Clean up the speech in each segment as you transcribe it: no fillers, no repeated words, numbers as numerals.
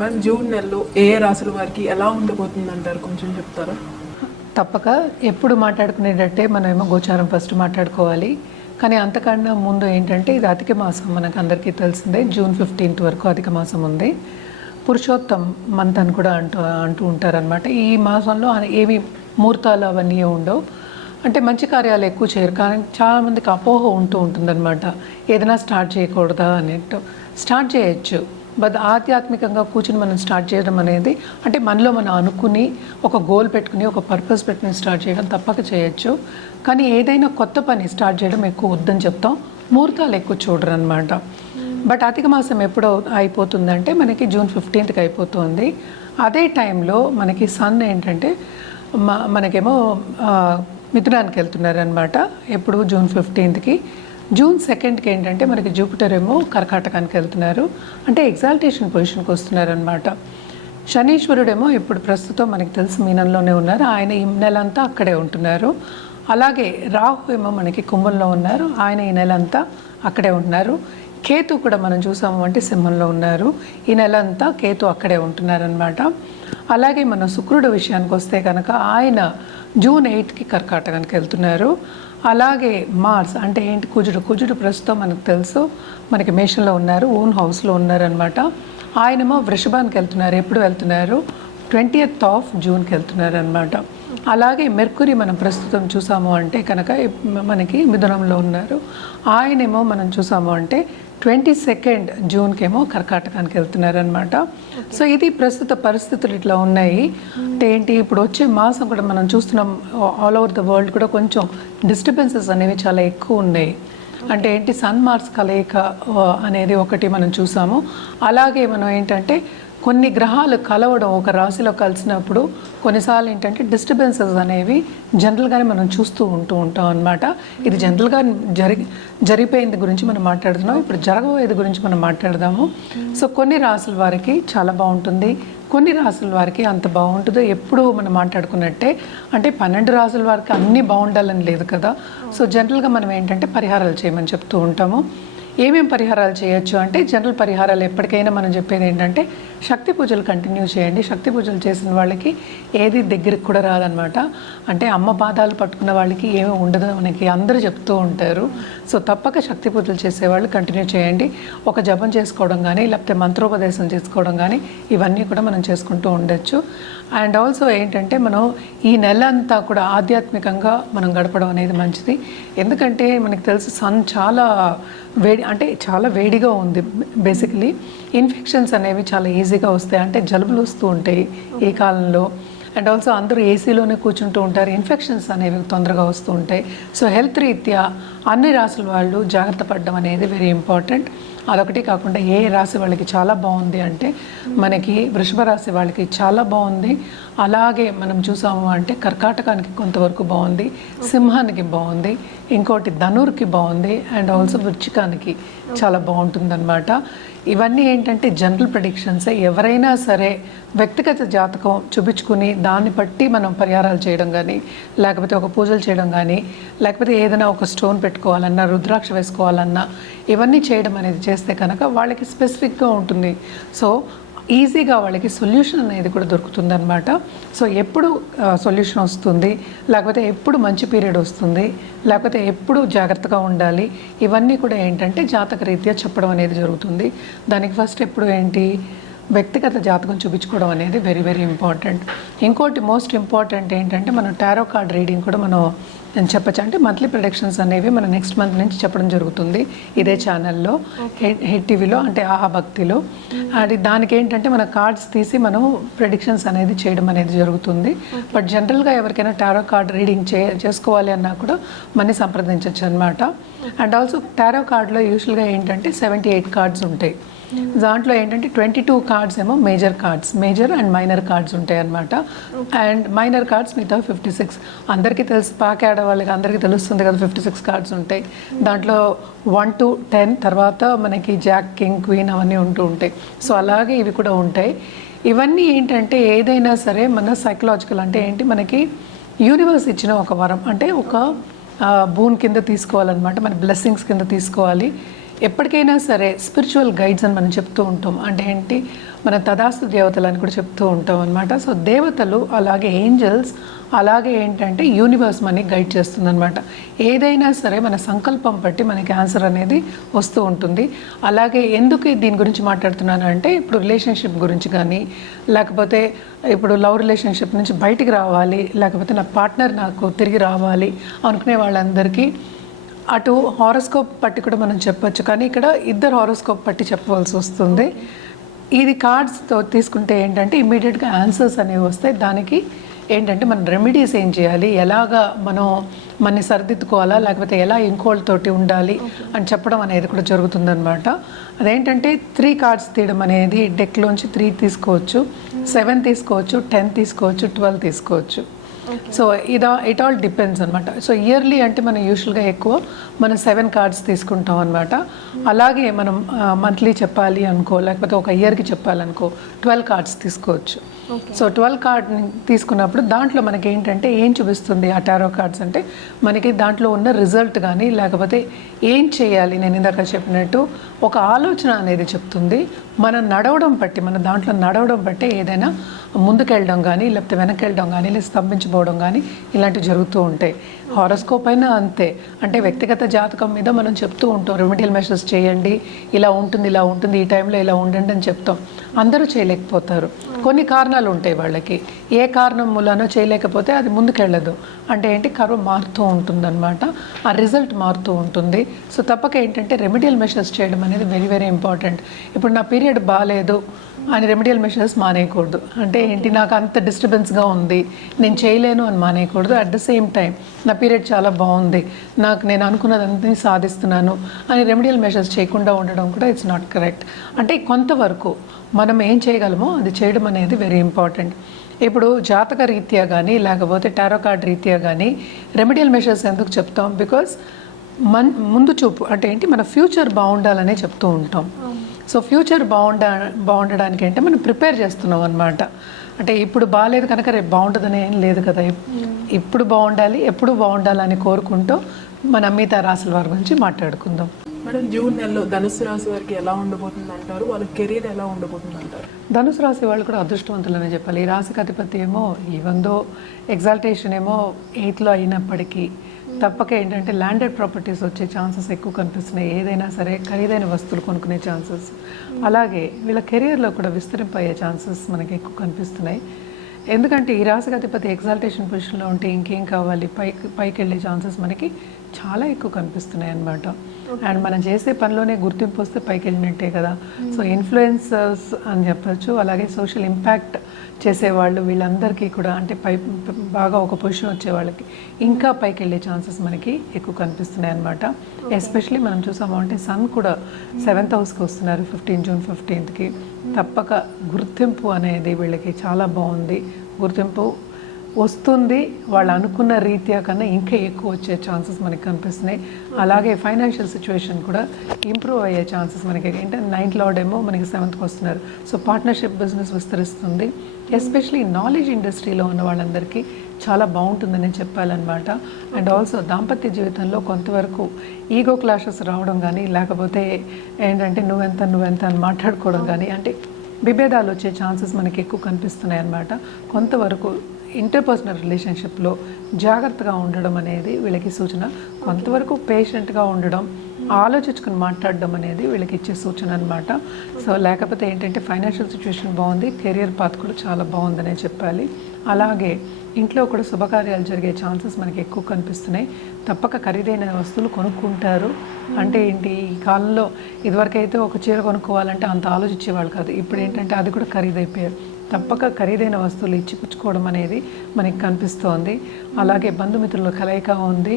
Ma'am June నెలలో ఏ రాసుల వారికి ఎలా ఉండబోతుంది అంటారు, కొంచెం చెప్తారా? తప్పక ఎప్పుడు మాట్లాడుకునేటట్టే మనమేమో గోచారం ఫస్ట్ మాట్లాడుకోవాలి. కానీ అంతకన్నా ముందు ఏంటంటే ఇది అధిక మాసం, మనకు అందరికీ తెలిసిందే. జూన్ 15 వరకు అధిక మాసం ఉంది. పురుషోత్తం మంత్ అని కూడా అంటూ ఉంటారనమాట. ఈ మాసంలో ఏమి ముహూర్తాలు అవన్నీ ఉండవు, అంటే మంచి కార్యాలు ఎక్కువ చేయరు. కానీ చాలామందికి అపోహ ఉంటుందన్నమాట, ఏదైనా స్టార్ట్ చేయకూడదా అన్నట్టు. స్టార్ట్ చేయొచ్చు, బట్ ఆధ్యాత్మికంగా కూర్చుని మనం స్టార్ట్ చేయడం అనేది, అంటే మనలో మనం అనుకుని ఒక గోల్ పెట్టుకుని ఒక పర్పస్ పెట్టుకుని స్టార్ట్ చేయడం తప్పక చేయొచ్చు. కానీ ఏదైనా కొత్త పని స్టార్ట్ చేయడం ఎక్కువ వద్దని చెప్తాం. ముహూర్తాలు ఎక్కువ చూడరు అనమాట. బట్ అధిక మాసం ఎప్పుడు అయిపోతుందంటే మనకి జూన్ 15కి అయిపోతుంది. అదే టైంలో మనకి సన్ ఏంటంటే మనకేమో మిథునానికి వెళ్తున్నారనమాట. ఎప్పుడు జూన్ 15కి. జూన్ 2కి ఏంటంటే మనకి జూపిటర్ ఏమో కర్కాటకానికి వెళ్తున్నారు, అంటే ఎగ్జాల్టేషన్ పొజిషన్కి వస్తున్నారనమాట. శనీశ్వరుడేమో ఇప్పుడు ప్రస్తుతం మనకి తెలిసి మీనంలోనే ఉన్నారు, ఆయన ఈ నెల అంతా అక్కడే ఉంటున్నారు. అలాగే రాహు ఏమో మనకి కుంభంలో ఉన్నారు, ఆయన ఈ నెల అంతా అక్కడే ఉంటున్నారు. కేతు కూడా మనం చూసాము అంటే సింహంలో ఉన్నారు, ఈ నెల అంతా కేతు అక్కడే ఉంటున్నారనమాట. అలాగే మన శుక్రుడు విషయానికి వస్తే కనుక ఆయన జూన్ 8కి కర్కాటకానికి వెళ్తున్నారు. అలాగే మార్స్ అంటే ఏంటి, కుజుడు ప్రస్తుతం మనకు తెలుసు మనకి మేషంలో ఉన్నారు, ఓన్ హౌస్లో ఉన్నారనమాట. ఆయనేమో వృషభానికి వెళ్తున్నారు. ఎప్పుడు వెళ్తున్నారు? 20th జూన్కి వెళ్తున్నారు అనమాట. అలాగే మెర్కురీ మనం ప్రస్తుతం చూసాము అంటే కనుక మనకి మిథునంలో ఉన్నారు, ఆయనేమో మనం చూసాము అంటే 22nd జూన్కేమో కర్కాటకానికి వెళ్తున్నారనమాట. సో ఇది ప్రస్తుత పరిస్థితులు ఇట్లా ఉన్నాయి. అంటే ఏంటి, ఇప్పుడు వచ్చే మాసం కూడా మనం చూస్తున్నాం ఆల్ ఓవర్ ద వరల్డ్ కూడా కొంచెం డిస్టర్బెన్సెస్ అనేవి చాలా ఎక్కువ ఉన్నాయి. అంటే ఏంటి, సన్ మార్స్ కలయిక అనేది ఒకటి మనం చూసాము. అలాగే మనం ఏంటంటే కొన్ని గ్రహాలు కలవడం ఒక రాశిలో కలిసినప్పుడు కొన్నిసార్లు ఏంటంటే డిస్టర్బెన్సెస్ అనేవి జనరల్గానే మనం చూస్తూ ఉంటాం అనమాట. ఇది జనరల్గా జరిగిపోయింది గురించి మనం మాట్లాడుతున్నాం, ఇప్పుడు జరగబోయేది గురించి మనం మాట్లాడదాము. సో కొన్ని రాశుల వారికి చాలా బాగుంటుంది, కొన్ని రాశుల వారికి అంత బాగుంటుందో ఎప్పుడు మనం మాట్లాడుకున్నట్టే. అంటే 12 రాశుల వారికి అన్నీ బాగుండాలని లేదు కదా. సో జనరల్గా మనం ఏంటంటే పరిహారాలు చేయమని చెప్తూ ఉంటాము. ఏమేం పరిహారాలు చేయొచ్చు అంటే, జనరల్ పరిహారాలు ఎప్పటికైనా మనం చెప్పేది ఏంటంటే శక్తి పూజలు కంటిన్యూ చేయండి. శక్తి పూజలు చేసిన వాళ్ళకి ఏది దగ్గరికి కూడా రాదనమాట. అంటే అమ్మ పాదాలు పట్టుకున్న వాళ్ళకి ఏమీ ఉండదు మనకి అందరూ చెప్తూ ఉంటారు. సో తప్పక శక్తి పూజలు చేసేవాళ్ళు కంటిన్యూ చేయండి. ఒక జపం చేసుకోవడం కానీ లేకపోతే మంత్రోపదేశం చేసుకోవడం కానీ ఇవన్నీ కూడా మనం చేసుకుంటూ ఉండొచ్చు. అండ్ ఆల్సో ఏంటంటే మనం ఈ నెల అంతా కూడా ఆధ్యాత్మికంగా మనం గడపడం అనేది మంచిది. ఎందుకంటే మనకి తెలుసు సన్ చాలా చాలా వేడిగా ఉంది. బేసికలీ ఇన్ఫెక్షన్స్ అనేవి చాలా ఈజీగా వస్తాయి, అంటే జలుబులు వస్తూ ఉంటాయి ఈ కాలంలో. అండ్ ఆల్సో అందరూ ఏసీలోనే కూర్చుంటూ ఉంటారు, ఇన్ఫెక్షన్స్ అనేవి తొందరగా వస్తూ ఉంటాయి. సో హెల్త్ రీత్యా అన్ని రాసుల వాళ్ళు జాగ్రత్త పడడం అనేది వెరీ ఇంపార్టెంట్. అదొకటి కాకుండా ఏ రాశి వాళ్ళకి చాలా బాగుంది అంటే మనకి వృషభ రాశి వాళ్ళకి చాలా బాగుంది. అలాగే మనం చూసాము అంటే కర్కాటకానికి కొంతవరకు బాగుంది, సింహానికి బాగుంది, ఇంకోటి ధనుర్కి బాగుంది, అండ్ ఆల్సో వృశ్చికానికి చాలా బాగుంటుందన్నమాట. ఇవన్నీ ఏంటంటే జనరల్ ప్రెడిక్షన్సే. ఎవరైనా సరే వ్యక్తిగత జాతకం చూపించుకుని దాన్ని బట్టి మనం పరిహారాలు చేయడం కానీ లేకపోతే ఒక పూజలు చేయడం కానీ లేకపోతే ఏదైనా ఒక స్టోన్ పెట్టుకోవాలన్నా రుద్రాక్ష వేసుకోవాలన్నా ఇవన్నీ చేయడం అనేది చేస్తే కనుక వాళ్ళకి స్పెసిఫిక్గా ఉంటుంది. సో ఈజీగా వాళ్ళకి సొల్యూషన్ అనేది కూడా దొరుకుతుంది అనమాట. సో ఎప్పుడు సొల్యూషన్ వస్తుంది, లేకపోతే ఎప్పుడు మంచి పీరియడ్ వస్తుంది, లేకపోతే ఎప్పుడు జాగ్రత్తగా ఉండాలి, ఇవన్నీ కూడా ఏంటంటే జాతక రీత్యా చెప్పడం అనేది జరుగుతుంది. దానికి ఫస్ట్ ఎప్పుడు ఏంటి, వ్యక్తిగత జాతకం చూపించుకోవడం అనేది వెరీ వెరీ ఇంపార్టెంట్. ఇంకోటి మోస్ట్ ఇంపార్టెంట్ ఏంటంటే మనం టారో కార్డ్ రీడింగ్ కూడా నేను చెప్పచ్చు. అంటే మంత్లీ ప్రొడిక్షన్స్ అనేవి మనం నెక్స్ట్ మంత్ నుంచి చెప్పడం జరుగుతుంది ఇదే ఛానల్లో, హెడ్ టీవీలో, అంటే ఆహా భక్తిలో. అది దానికి ఏంటంటే మన కార్డ్స్ తీసి మనం ప్రెడిక్షన్స్ అనేది చేయడం అనేది జరుగుతుంది. బట్ జనరల్గా ఎవరికైనా టారో కార్డ్ రీడింగ్ చేసుకోవాలి అన్నా కూడా మనీ సంప్రదించవచ్చు అనమాట. అండ్ ఆల్సో టారో కార్డ్లో యూజువల్గా ఏంటంటే 78 కార్డ్స్ ఉంటాయి. దాంట్లో ఏంటంటే 22 కార్డ్స్ ఏమో మేజర్ అండ్ మైనర్ కార్డ్స్ ఉంటాయి అన్నమాట. అండ్ మైనర్ కార్డ్స్ మిగతా 56. అందరికీ తెలుసు, పాక ఆడవాళ్ళకి అందరికీ తెలుస్తుంది కదా 56 కార్డ్స్ ఉంటాయి. దాంట్లో 1 to 10 తర్వాత మనకి జాక్, కింగ్, క్వీన్ అవన్నీ ఉంటూ ఉంటాయి. సో అలాగే ఇవి కూడా ఉంటాయి. ఇవన్నీ ఏంటంటే ఏదైనా సరే మన సైకలాజికల్, అంటే ఏంటి, మనకి యూనివర్స్ ఇచ్చిన ఒక వరం, అంటే ఒక బూన్ కింద తీసుకోవాలన్నమాట, మన బ్లెస్సింగ్స్ కింద తీసుకోవాలి. ఎప్పటికైనా సరే స్పిరిచువల్ గైడ్స్ అని మనం చెప్తూ ఉంటాం. అంటే ఏంటి, మన తదాస్తు దేవతలు అని కూడా చెప్తూ ఉంటాం అనమాట. సో దేవతలు అలాగే ఏంజల్స్ అలాగే ఏంటంటే యూనివర్స్ మనకి గైడ్ చేస్తుందన్నమాట. ఏదైనా సరే మన సంకల్పం బట్టి మనకి ఆన్సర్ అనేది వస్తూ ఉంటుంది. అలాగే ఎందుకు దీని గురించి మాట్లాడుతున్నాను అంటే, ఇప్పుడు రిలేషన్షిప్ గురించి కానీ, లేకపోతే ఇప్పుడు లవ్ రిలేషన్షిప్ నుంచి బయటికి రావాలి, లేకపోతే నా పార్ట్నర్ నాకు తిరిగి రావాలి అనుకునే వాళ్ళందరికీ అటు హారోస్కోప్ పట్టి కూడా మనం చెప్పొచ్చు. కానీ ఇక్కడ ఇద్దరు హారోస్కోప్ పట్టి చెప్పవలసి వస్తుంది. ఇది కార్డ్స్తో తీసుకుంటే ఏంటంటే ఇమ్మీడియట్గా ఆన్సర్స్ అనేవి వస్తాయి. దానికి ఏంటంటే మనం రెమెడీస్ ఏం చేయాలి, ఎలాగా మనం మనని సరిదిద్దుకోవాలా, లేకపోతే ఎలా ఇంకోళ్ళతోటి ఉండాలి అని చెప్పడం అనేది కూడా జరుగుతుందన్నమాట. అదేంటంటే 3 కార్డ్స్ తీయడం అనేది డెక్లోంచి 3 తీసుకోవచ్చు, 7 తీసుకోవచ్చు, 10 తీసుకోవచ్చు, 12 తీసుకోవచ్చు. సో ఇట్ ఆల్ డిపెండ్స్ అనమాట. సో ఇయర్లీ అంటే మనం యూజువల్గా ఎక్కువ మనం 7 కార్డ్స్ తీసుకుంటాం అనమాట. అలాగే మనం మంత్లీ చెప్పాలి అనుకో, లేకపోతే ఒక ఇయర్కి చెప్పాలనుకో 12 కార్డ్స్ తీసుకోవచ్చు. సో 12 కార్డ్ తీసుకున్నప్పుడు దాంట్లో మనకి ఏంటంటే ఏం చూపిస్తుంది ఆ టారో కార్డ్స్ అంటే, మనకి దాంట్లో ఉన్న రిజల్ట్ కానీ, లేకపోతే ఏం చేయాలి, నేను ఇందాక చెప్పినట్టు ఒక ఆలోచన అనేది చెప్తుంది. మనం నడవడం బట్టి, మన దాంట్లో నడవడం బట్టి ఏదైనా ముందుకెళ్ళడం కానీ, లేకపోతే వెనక్కి వెళ్ళడం కానీ, లేదా స్తంభించిపోవడం కానీ ఇలాంటివి జరుగుతూ ఉంటాయి. హారోస్కోప్ అయినా అంతే. అంటే వ్యక్తిగత జాతకం మీద మనం చెప్తూ ఉంటాం, రెమెడియల్ మెషర్స్ చేయండి, ఇలా ఉంటుంది, ఇలా ఉంటుంది, ఈ టైంలో ఇలా ఉండండి అని చెప్తాం. అందరూ చేయలేకపోతారు, కొన్ని కారణాలు ఉంటాయి వాళ్ళకి. ఏ కారణం మూలనో చేయలేకపోతే అది ముందుకెళ్ళదు. అంటే ఏంటి, కర్వ మారుతూ ఉంటుందన్నమాట, ఆ రిజల్ట్ మారుతూ ఉంటుంది. సో తప్పక ఏంటంటే రెమెడియల్ మెషర్స్ చేయడం అనేది వెరీ వెరీ ఇంపార్టెంట్. ఇప్పుడు నా పీరియడ్ బాగాలేదు అని రెమెడియల్ మెషర్స్ మానేయకూడదు. అంటే ఏంటి, నాకు అంత డిస్టర్బెన్స్గా ఉంది, నేను చేయలేను అని మానేయకూడదు. అట్ ద సేమ్ టైం నా పీరియడ్ చాలా బాగుంది, నేను అనుకున్నదంతా సాధిస్తున్నాను అని రెమెడియల్ మెషర్స్ చేయకుండా ఉండడం కూడా ఇట్స్ నాట్ కరెక్ట్. అంటే కొంతవరకు మనం ఏం చేయగలమో అది చేయడం అనేది వెరీ ఇంపార్టెంట్. ఇప్పుడు జాతక రీత్యా కానీ, లేకపోతే టారో కార్డ్ రీత్యా కానీ రెమెడియల్ మెషర్స్ ఎందుకు చెప్తాం, బికాస్ ముందు చూపు అంటే ఏంటి, మన ఫ్యూచర్ బాగుండాలనే చెప్తూ ఉంటాం. సో ఫ్యూచర్ బాగుండడానికి అంటే మనం ప్రిపేర్ చేస్తున్నాం అనమాట. అంటే ఇప్పుడు బాగాలేదు కనుక రేపు బాగుంటుందని ఏం లేదు కదా, ఇప్పుడు బాగుండాలి, ఎప్పుడు బాగుండాలని కోరుకుంటూ మన మిగతా రాశుల వారి గురించి మాట్లాడుకుందాం. మేడం, జూన్ నెలలో ధనుసు రాశి వారికి ఎలా ఉండబోతుంది అంటారు, వాళ్ళ కెరీర్ ఎలా ఉండబోతుంది అంటారు? ధనుసు రాశి వాళ్ళు కూడా అదృష్టవంతులనే చెప్పాలి. ఈ రాశికి అధిపతి ఏమో ఈవెందో ఎగ్జాల్టేషన్ ఏమో 8లో అయినప్పటికీ తప్పక ఏంటంటే ల్యాండెడ్ ప్రాపర్టీస్ వచ్చే ఛాన్సెస్ ఎక్కువ కనిపిస్తున్నాయి. ఏదైనా సరే ఖరీదైన వస్తువులు కొనుక్కునే ఛాన్సెస్, అలాగే వీళ్ళ కెరియర్లో కూడా విస్తరింపయ్యే ఛాన్సెస్ మనకి ఎక్కువ కనిపిస్తున్నాయి. ఎందుకంటే ఈ రాశికి అధిపతి ఎగ్జాల్టేషన్ పొజిషన్లో ఉంటే ఇంకేం కావాలి, పైకి వెళ్ళే ఛాన్సెస్ మనకి చాలా ఎక్కువ కనిపిస్తున్నాయి అన్నమాట. అండ్ మనం చేసే పనిలోనే గుర్తింపు వస్తే పైకి వెళ్ళినట్టే కదా. సో ఇన్ఫ్లుయెన్సర్స్ అని చెప్పచ్చు, అలాగే సోషల్ ఇంపాక్ట్ చేసేవాళ్ళు వీళ్ళందరికీ కూడా అంటే బాగా ఒక పొజిషన్ వచ్చే వాళ్ళకి ఇంకా పైకి వెళ్ళే ఛాన్సెస్ మనకి ఎక్కువ కనిపిస్తున్నాయి అన్నమాట. ఎస్పెషలీ మనం చూసాము అంటే సన్ కూడా 7th హౌస్కి వస్తున్నారు 15 జూన్ 15కి. తప్పక గుర్తింపు అనేది వీళ్ళకి చాలా బాగుంది, గుర్తింపు వస్తుంది. వాళ్ళు అనుకున్న రీత్యా కన్నా ఇంకా ఎక్కువ వచ్చే ఛాన్సెస్ మనకి కనిపిస్తున్నాయి. అలాగే ఫైనాన్షియల్ సిచ్యువేషన్ కూడా ఇంప్రూవ్ అయ్యే ఛాన్సెస్ మనకి ఏంటంటే 9th లార్డ్ ఏమో మనకి 7th వస్తున్నారు. సో పార్ట్నర్షిప్ బిజినెస్ విస్తరిస్తుంది. ఎస్పెషలీ నాలెడ్జ్ ఇండస్ట్రీలో ఉన్న వాళ్ళందరికీ చాలా బాగుంటుందని చెప్పాలన్నమాట. అండ్ ఆల్సో దాంపత్య జీవితంలో కొంతవరకు ఈగో క్లాషెస్ రావడం కానీ, లేకపోతే ఏంటంటే నువ్వెంత అని మాట్లాడుకోవడం కానీ, అంటే విభేదాలు వచ్చే ఛాన్సెస్ మనకి ఎక్కువ కనిపిస్తున్నాయి అన్నమాట. కొంతవరకు ఇంటర్పర్సనల్ రిలేషన్షిప్లో జాగ్రత్తగా ఉండడం అనేది వీళ్ళకి సూచన. కొంతవరకు పేషెంట్గా ఉండడం, ఆలోచించుకుని మాట్లాడడం అనేది వీళ్ళకి ఇచ్చే సూచన అనమాట. సో లేకపోతే ఏంటంటే ఫైనాన్షియల్ సిచ్యువేషన్ బాగుంది, కెరియర్ పాత్ కూడా చాలా బాగుందనే చెప్పాలి. అలాగే ఇంట్లో కూడా శుభకార్యాలు జరిగే ఛాన్సెస్ మనకి ఎక్కువ కనిపిస్తున్నాయి. తప్పక ఖరీదైన వస్తువులు కొనుక్కుంటారు. అంటే ఏంటి, ఈ కాలంలో ఇదివరకైతే ఒక చీర కొనుక్కోవాలంటే అంత ఆలోచించేవాళ్ళు కాదు, ఇప్పుడు ఏంటంటే అది కూడా ఖరీదైపోయారు. తప్పక ఖరీదైన వస్తువులు ఇచ్చి పుచ్చుకోవడం అనేది మనకి కనిపిస్తోంది. అలాగే బంధుమిత్రుల కలయిక ఉంది.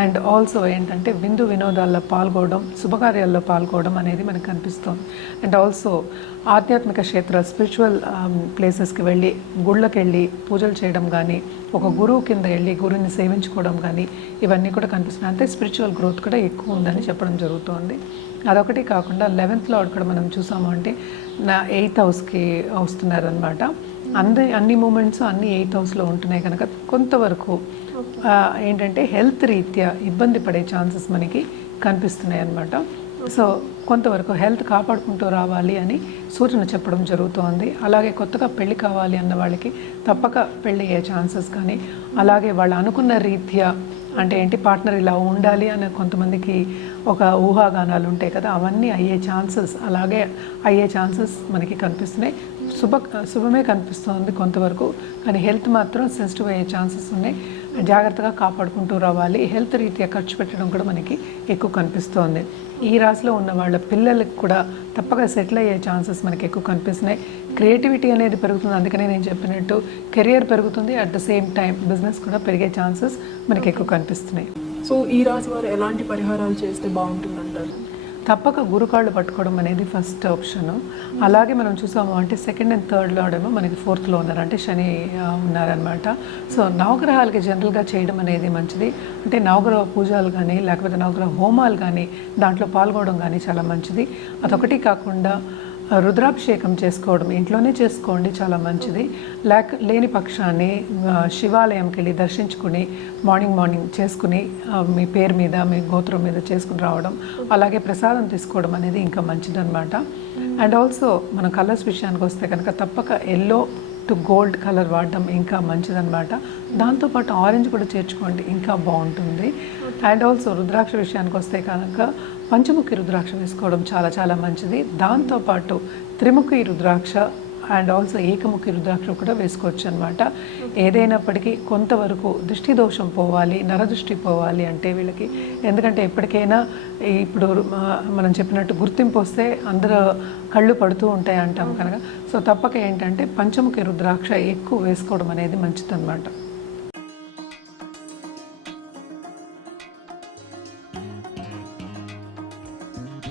అండ్ ఆల్సో ఏంటంటే విందు వినోదాల్లో పాల్గొనడం, శుభకార్యాల్లో పాల్గొనడం అనేది మనకు కనిపిస్తుంది. అండ్ ఆల్సో ఆధ్యాత్మిక క్షేత్రాలు, స్పిరిచువల్ ప్లేసెస్కి వెళ్ళి, గుళ్ళకి వెళ్ళి పూజలు చేయడం కానీ, ఒక గురువు కింద వెళ్ళి గురువుని సేవించుకోవడం కానీ, ఇవన్నీ కూడా కనిపిస్తున్నాయి. అంటే స్పిరిచువల్ గ్రోత్ కూడా ఎక్కువ ఉందని చెప్పడం జరుగుతుంది. అదొకటి కాకుండా 11th లార్డ్ కూడా మనం చూసాము అంటే 8th హౌస్కి వస్తున్నారనమాట. అన్ని మూమెంట్స్ అన్ని 8th హౌస్లో ఉంటున్నాయి కనుక కొంతవరకు ఏంటంటే హెల్త్ రీత్యా ఇబ్బంది పడే ఛాన్సెస్ మనకి కనిపిస్తున్నాయి అన్నమాట. సో కొంతవరకు హెల్త్ కాపాడుకుంటూ రావాలి అని సూచన చెప్పడం జరుగుతోంది. అలాగే కొత్తగా పెళ్లి కావాలి అన్న వాళ్ళకి తప్పక పెళ్ళి అయ్యే ఛాన్సెస్ కానీ, అలాగే వాళ్ళు అనుకున్న రీత్యా అంటే ఏంటి పార్ట్నర్ ఇలా ఉండాలి అనే కొంతమందికి ఒక ఊహాగానాలు ఉంటాయి కదా, అవన్నీ అయ్యే ఛాన్సెస్ అలాగే అయ్యే ఛాన్సెస్ మనకి కనిపిస్తున్నాయి. శుభమే కనిపిస్తుంది కొంతవరకు, కానీ హెల్త్ మాత్రం సెన్సిటివ్ అయ్యే ఛాన్సెస్ ఉన్నాయి. జాగ్రత్తగా కాపాడుకుంటూ రావాలి. హెల్త్ రీత్యా ఖర్చు పెట్టడం కూడా మనకి ఎక్కువ కనిపిస్తోంది. ఈ రాశిలో ఉన్న వాళ్ళ పిల్లలకు కూడా తప్పక సెటిల్ అయ్యే ఛాన్సెస్ మనకి ఎక్కువ కనిపిస్తున్నాయి. క్రియేటివిటీ అనేది పెరుగుతుంది, అందుకనే నేను చెప్పినట్టు కెరియర్ పెరుగుతుంది, at the same time business కూడా పెరిగే ఛాన్సెస్ మనకి ఎక్కువ కనిపిస్తున్నాయి. సో ఈ రాశి వారు ఎలాంటి పరిహారాలు చేస్తే బాగుంటుందంటారు? తప్పక గురుకాళ్ళు పట్టుకోవడం అనేది ఫస్ట్ ఆప్షను. అలాగే మనం చూసాము అంటే సెకండ్ అండ్ థర్డ్ లాడేమో మనకి ఫోర్త్లో ఉన్నారు, అంటే శని ఉన్నారనమాట. సో నవగ్రహాలకి జనరల్గా చేయడం అనేది మంచిది. అంటే నవగ్రహ పూజలు కానీ లేకపోతే నవగ్రహ హోమాలు కానీ దాంట్లో పాల్గొనడం కానీ చాలా మంచిది. అదొకటి కాకుండా రుద్రాభిషేకం చేసుకోవడం ఇంట్లోనే చేసుకోండి, చాలా మంచిది. లేని పక్షాన్ని శివాలయంకి వెళ్ళి దర్శించుకుని మార్నింగ్ చేసుకుని మీ పేరు మీద మీ గోత్రం మీద చేసుకుని రావడం, అలాగే ప్రసాదం తీసుకోవడం అనేది ఇంకా మంచిదన్నమాట. అండ్ ఆల్సో మన కలర్స్ విషయానికి వస్తే కనుక తప్పక ఎల్లో టు గోల్డ్ కలర్ వాడడం ఇంకా మంచిదన్నమాట. దాంతోపాటు ఆరెంజ్ కూడా చేర్చుకోండి, ఇంకా బాగుంటుంది. అండ్ ఆల్సో రుద్రాక్ష విషయానికి వస్తే కనుక పంచముఖి రుద్రాక్ష వేసుకోవడం చాలా చాలా మంచిది. దాంతోపాటు త్రిముఖి రుద్రాక్ష అండ్ ఆల్సో ఏకముఖి రుద్రాక్ష కూడా వేసుకోవచ్చు అనమాట. ఏదైనప్పటికీ కొంతవరకు దృష్టి దోషం పోవాలి, నరదృష్టి పోవాలి అంటే వీళ్ళకి, ఎందుకంటే ఎప్పటికైనా ఇప్పుడు మనం చెప్పినట్టు గుర్తింపు వస్తే అందరూ కళ్ళు పడుతూ ఉంటాయి అంటాం కనుక, సో తప్పక ఏంటంటే పంచముఖి రుద్రాక్ష ఎక్కువ వేసుకోవడం అనేది మంచిదన్నమాట.